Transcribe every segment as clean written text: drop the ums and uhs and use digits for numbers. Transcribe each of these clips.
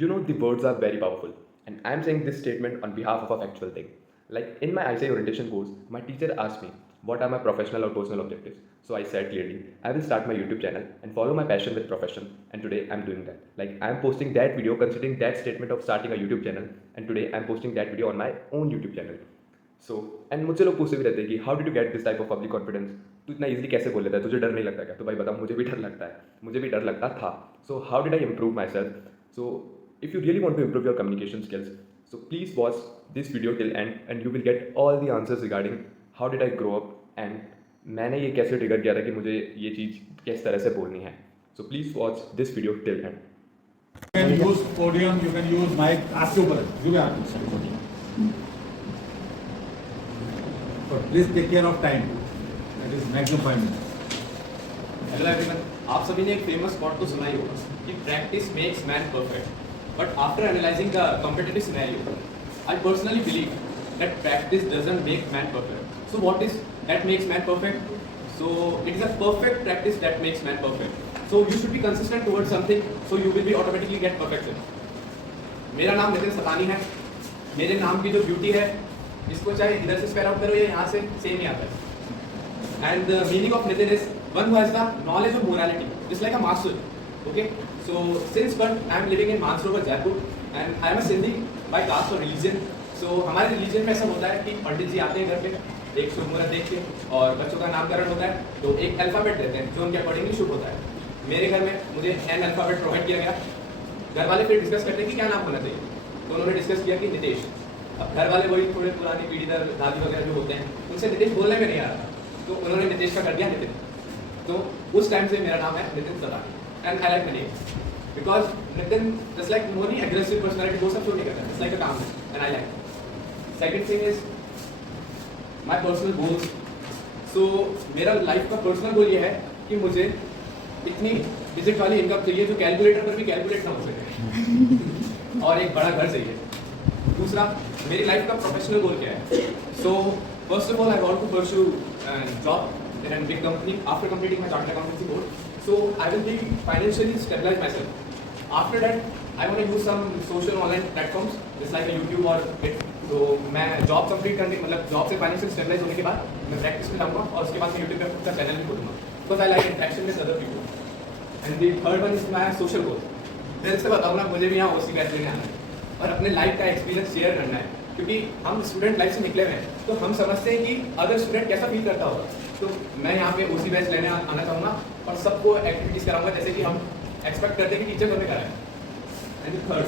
You know, the words are very powerful, and I'm saying this statement on behalf of a factual thing. Like in my ICI orientation course, my teacher asked me, what are my professional or personal objectives? So I said clearly, I will start my YouTube channel and follow my passion with profession, and today I'm doing that. Like I'm posting that video considering that statement of starting a YouTube channel, and today I'm posting that video on my own YouTube channel. So and मुझसे लोग पूछते भी रहते हैं कि how did you get this type of public confidence, तू इतना easily कैसे बोल लेता है, तुझे डर नहीं लगता क्या? तो भाई बता, मुझे भी डर लगता है, मुझे भी डर लगता था. So how did I improve myself? So if you really want to improve your communication skills, so please watch this video till end you will get all the answers regarding how did I grow up and मैंने ये कैसे trigger किया था कि मुझे ये चीज़ किस तरह से बोलनी है. सो please watch this video till and. You can use podium, you can use mic, ask your brother. You can. But please take care of time. That is maximum 5 minutes. Hello everyone, आप सभी ने एक famous quote तो सुना ही होगा कि practice makes man perfect. But after analysing the competitive scenario, I personally believe that practice doesn't make man perfect. So what is that makes man perfect? So it is a perfect practice that makes man perfect. So you should be consistent towards something, so you will be automatically gate perfection. मेरा नाम नितिन सतानी है. मेरे नाम की जो beauty है, इसको चाहे इधर से स्पेल आउट करो या यहाँ से सेम ही आता है. And the meaning of Nitin is one who has the knowledge of morality, it's like a master. Okay, so since birth I am living in Mansarovar Jaipur and I am a Sindhi by caste और religion. So हमारे religion में ऐसा होता है कि पंडित जी आते हैं घर पे, एक शुभ मुहूर्त देख के, और बच्चों का नामकरण होता है तो एक अल्फाबेट देते हैं जो उनके अकॉर्डिंगली शुभ होता है. मेरे घर में मुझे एन अल्फाबेट प्रोवाइड किया गया. घर वाले फिर डिस्कस करते हैं कि क्या नाम होना चाहिए, तो उन्होंने डिस्कस किया कि नितेश. अब घर वाले वही थोड़े पुरानी पीढ़ी दर दादी वगैरह जो होते हैं, उनसे नितेश बोलने में नहीं आ रहा, तो उन्होंने नितेश का कर दिया नितिन. तो उस टाइम से मेरा नाम है Nitin Satani and I like my name because Nitin just like more he aggressive personality, वो सब शो नहीं करता, it's like a calm and I like. Second thing is my personal goals. So मेरा लाइफ का पर्सनल गोल ये है कि मुझे इतनी डिजिट वाली इनकम चाहिए जो कैलकुलेटर पर भी कैलकुलेट ना हो सके और एक बड़ा घर चाहिए. दूसरा, मेरी लाइफ का प्रोफेशनल गोल क्या है? So first of all I want to pursue job in an big company after completing my chartered accountancy course. So I will be financially stabilise myself. After that I want to use some social online platforms जैसे like YouTube और it. तो मैं job complete करने, मतलब job से financial stabilise होने के बाद मैं प्रैक्टिस में जाऊँगा और उसके बाद मैं यूट्यूब पर खुद का चैनल भी खोलूँगा because I like interaction with other people. And the third one is my social goal. दिल से बताऊँगा, मुझे भी यहाँ ओसी बैच लेने आना है और अपने लाइफ का एक्सपीरियंस शेयर करना है, क्योंकि हम स्टूडेंट लाइफ से निकले हुए हैं तो हम समझते हैं कि अदर स्टूडेंट कैसा फील करता होगा. तो मैं यहाँ पे ओसी बैच लेने आना चाहूँगा और सबको एक्टिविटीज़ कराऊंगा जैसे कि हम एक्सपेक्ट करते हैं कि टीचर हमें कराए. And third,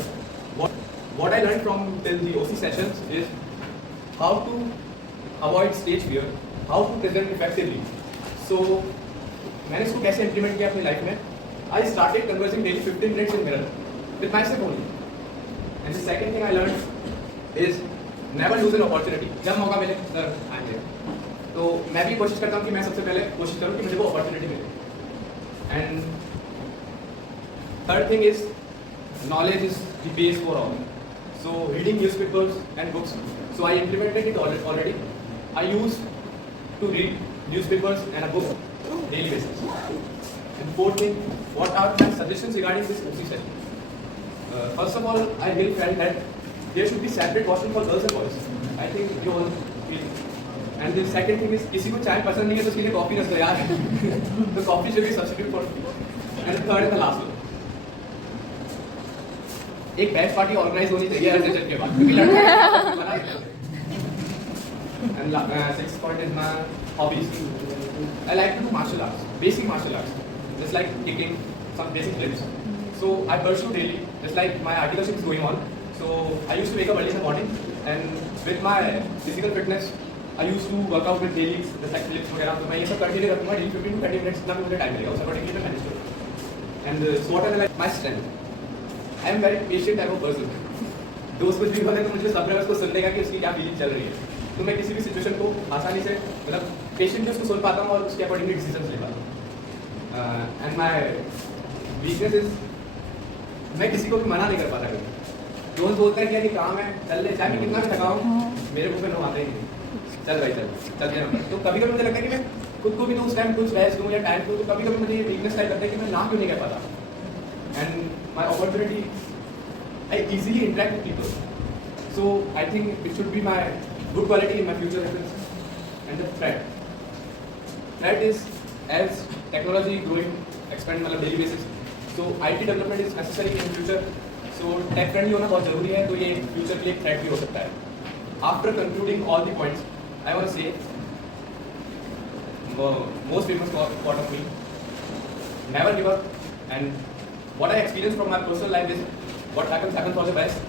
what I learned from till the OC sessions is how to avoid stage fear, how to present effectively. So मैंने इसको कैसे implement किया अपनी लाइफ में? I started conversing daily 15 minutes in mirror with myself only. And the second thing I learned is never lose an opportunity. जब मौका मिले sir आएंगे, तो मैं भी कोशिश करता हूँ कि मैं सबसे पहले कोशिश करूँ कि मुझे वो अपॉर्चुनिटी मिले. And third thing is knowledge is the base for all. So reading newspapers and books. So I implemented it already. I used to read newspapers and a book daily basis. And fourth thing, what are my suggestions regarding this OC session? First of all, I really felt that there should be separate washroom for girls and boys. I think you all feel. And the second thing is, किसी को चाय पसंद नहीं है तो उसके लिए coffee रख दो यार. तो coffee should be substitute for. And the third and the last one. एक बैच पार्टी ऑर्गेनाइज होनी चाहिए हर सेशन के बाद, क्योंकि लड़के बना देते हैं. And sixth point is my hobbies. I like to do martial arts, basic martial arts, just like kicking, some basic flips. So I pursue daily, just like my articleship is going on. So I used to wake up early in the morning and with my physical fitness I used to work out with daily just like flips वगैरह. तो मैं ये सब continue रखूंगा daily 15 to 30 minutes, जितना भी मुझे time मिलेगा उस अकॉर्डिंगली मैं मैनेज करूँगा. And what are like my strength, I am very patient type of person. दोस्त कुछ भी बोले तो मुझे सब्र है उसको सुनने का कि उसकी क्या फीलिंग चल रही है. तो मैं किसी भी सिचुएशन को आसानी से, मतलब पेशेंटली उसको सुन पाता हूँ और उसके अकॉर्डिंगली डिसीजन ले पाता हूँ. एंड माई वीकनेस इज मैं किसी को भी मना नहीं कर पाता. कभी दोस्त बोलते हैं कि यार ये काम है चल ले, चाहे मैं कितना भी थका हूँ, मेरे मुँह में नो आते ही नहीं, चल भाई चल चलते हैं. तो कभी कभी मुझे लगता है कि मैं खुद को भी तो उस टाइम कुछ रेस्ट दूँ या टाइम दूँ, तो कभी कभी मुझे ये वीकनेस टाइप लगता है कि मैं ना क्यों नहीं कर पाता. And my opportunity I easily interact with people. So I think it should be my good quality in my future reference. And the threat. Threat is as technology growing, expanding on a daily basis. So IT development is necessary in future. So tech friendly होना बहुत जरूरी है, तो ये future के लिए एक threat भी हो सकता है. After concluding all the points, I want to say most famous quote of me: never give up. And what I experienced from my personal life is what happens for the best.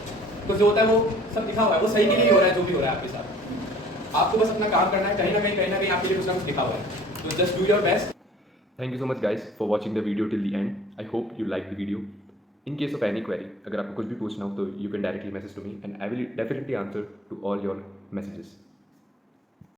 तो जो होता है वो सब लिखा हुआ है, वो सही के लिए हो रहा है जो भी हो रहा है आपके साथ. आपको बस अपना काम करना है, कहीं ना कहीं आपके लिए कुछ ना कुछ लिखा हुआ है. So just do your best. Thank you so much guys for watching the video till the end. I hope you liked the video. In case of any query, अगर आपको कुछ भी पूछना हो तो you can directly message to me and I will definitely answer to all your messages.